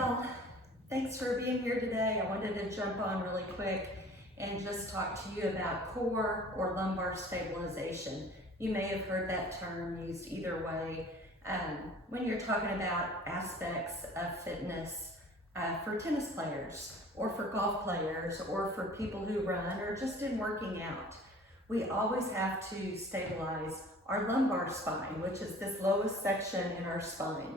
y'all. Thanks for being here today. I wanted to jump on really quick and just talk to you about core or lumbar stabilization. You may have heard that term used either way when you're talking about aspects of fitness for tennis players or for golf players or for people who run or just in working out. We always have to stabilize our lumbar spine, which is this lowest section in our spine.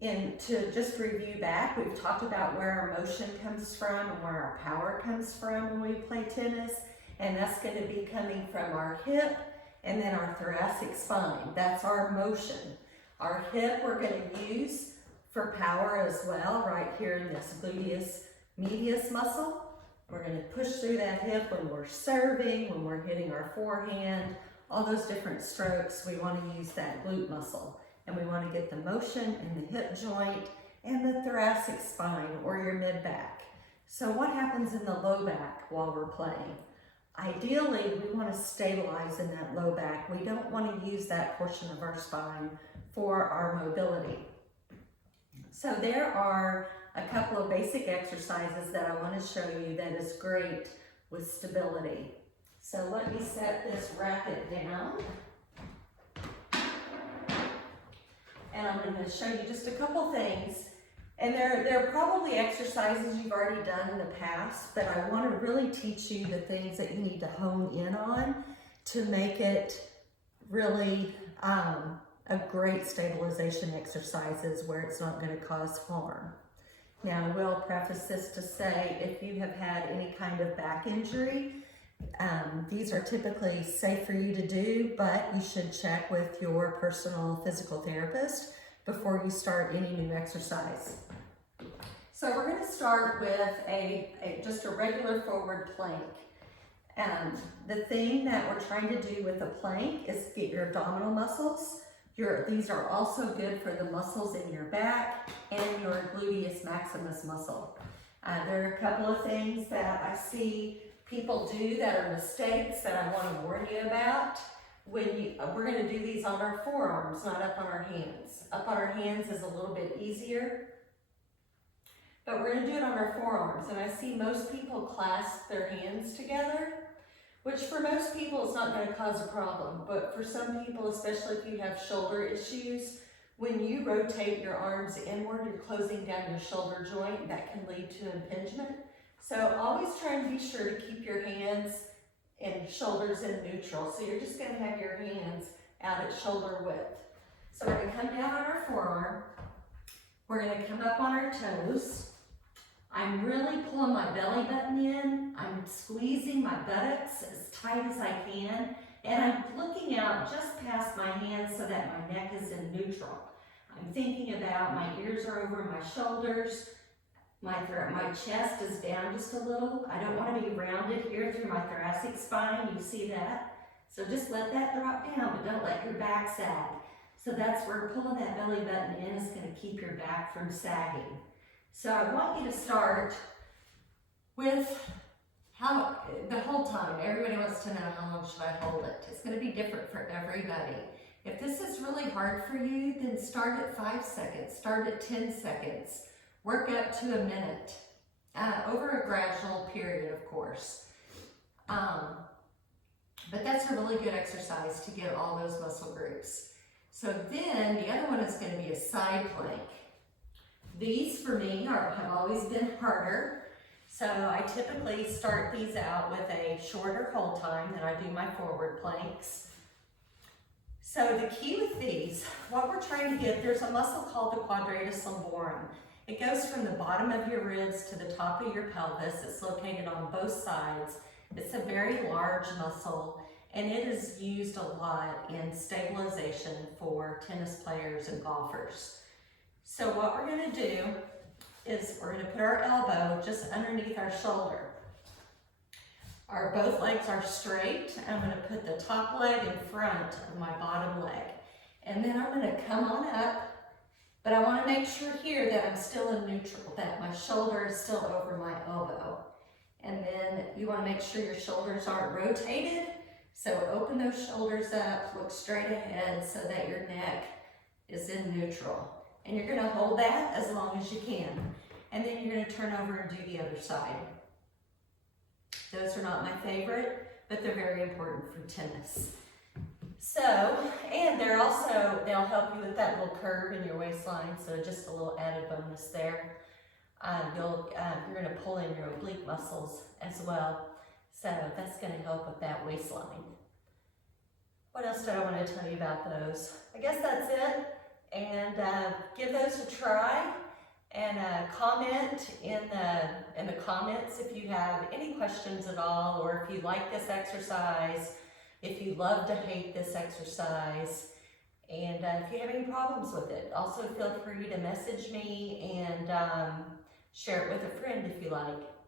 And to just review back, we've talked about where our motion comes from and where our power comes from when we play tennis. And that's going to be coming from our hip and then our thoracic spine. That's our motion. Our hip we're going to use for power as well, right here in this gluteus medius muscle. We're going to push through that hip when we're serving, when we're hitting our forehand, all those different strokes. We want to use that glute muscle. And we want to get the motion in the hip joint and the thoracic spine or your mid-back. So what happens in the low back while we're playing? Ideally, we want to stabilize in that low back. We don't want to use that portion of our spine for our mobility. So there are a couple of basic exercises that I want to show you that is great with stability. So let me set this racket down. And I'm going to show you just a couple things. And they're probably exercises you've already done in the past, but I want to really teach you the things that you need to hone in on to make it really a great stabilization exercises where it's not going to cause harm. Now, I will preface this to say if you have had any kind of back injury, these are typically safe for you to do, but you should check with your personal physical therapist before you start any new exercise. So we're going to start with just a regular forward plank. And the thing that we're trying to do with the plank is get your abdominal muscles. These are also good for the muscles in your back and your gluteus maximus muscle. There are a couple of things that I see people do that are mistakes that I want to warn you about. We're going to do these on our forearms, not up on our hands. Up on our hands is a little bit easier, but we're going to do it on our forearms. And I see most people clasp their hands together, which for most people is not going to cause a problem. But for some people, especially if you have shoulder issues, when you rotate your arms inward, you're closing down your shoulder joint. That can lead to impingement. So always try and be sure to keep your hands and shoulders in neutral. So you're just going to have your hands out at shoulder width. So we're going to come down on our forearm. We're going to come up on our toes. I'm really pulling my belly button in. I'm squeezing my buttocks as tight as I can. And I'm looking out just past my hands so that my neck is in neutral. I'm thinking about my ears are over my shoulders. My chest is down just a little. I don't want to be rounded here through my thoracic spine. You see that? So just let that drop down, but don't let your back sag. So that's where pulling that belly button in is going to keep your back from sagging. So I want you to start with the whole time. Everybody wants to know how long should I hold it. It's going to be different for everybody. If this is really hard for you, then start at 5 seconds. Start at 10 seconds. Work up to a minute, over a gradual period, of course. But that's a really good exercise to get all those muscle groups. So then the other one is going to be a side plank. These for me have always been harder. So I typically start these out with a shorter hold time than I do my forward planks. So the key with these, what we're trying to get, there's a muscle called the quadratus lumborum. It goes from the bottom of your ribs to the top of your pelvis. It's located on both sides. It's a very large muscle, and it is used a lot in stabilization for tennis players and golfers. So what we're going to do is we're going to put our elbow just underneath our shoulder. Both legs are straight. I'm going to put the top leg in front of my bottom leg. And then I'm going to come on up. But I want to make sure here that I'm still in neutral, that my shoulder is still over my elbow. And then you want to make sure your shoulders aren't rotated. So open those shoulders up, look straight ahead so that your neck is in neutral. And you're gonna hold that as long as you can. And then you're gonna turn over and do the other side. Those are not my favorite, but they're very important for tennis. So, and they'll help you with that little curve in your waistline, so just a little added bonus there. You're gonna pull in your oblique muscles as well, so that's gonna help with that waistline. What else do I want to tell you about those? I guess that's it, and give those a try, and comment in the comments if you have any questions at all, or if you like this exercise, if you love to hate this exercise, and if you have any problems with it. Also feel free to message me and share it with a friend if you like.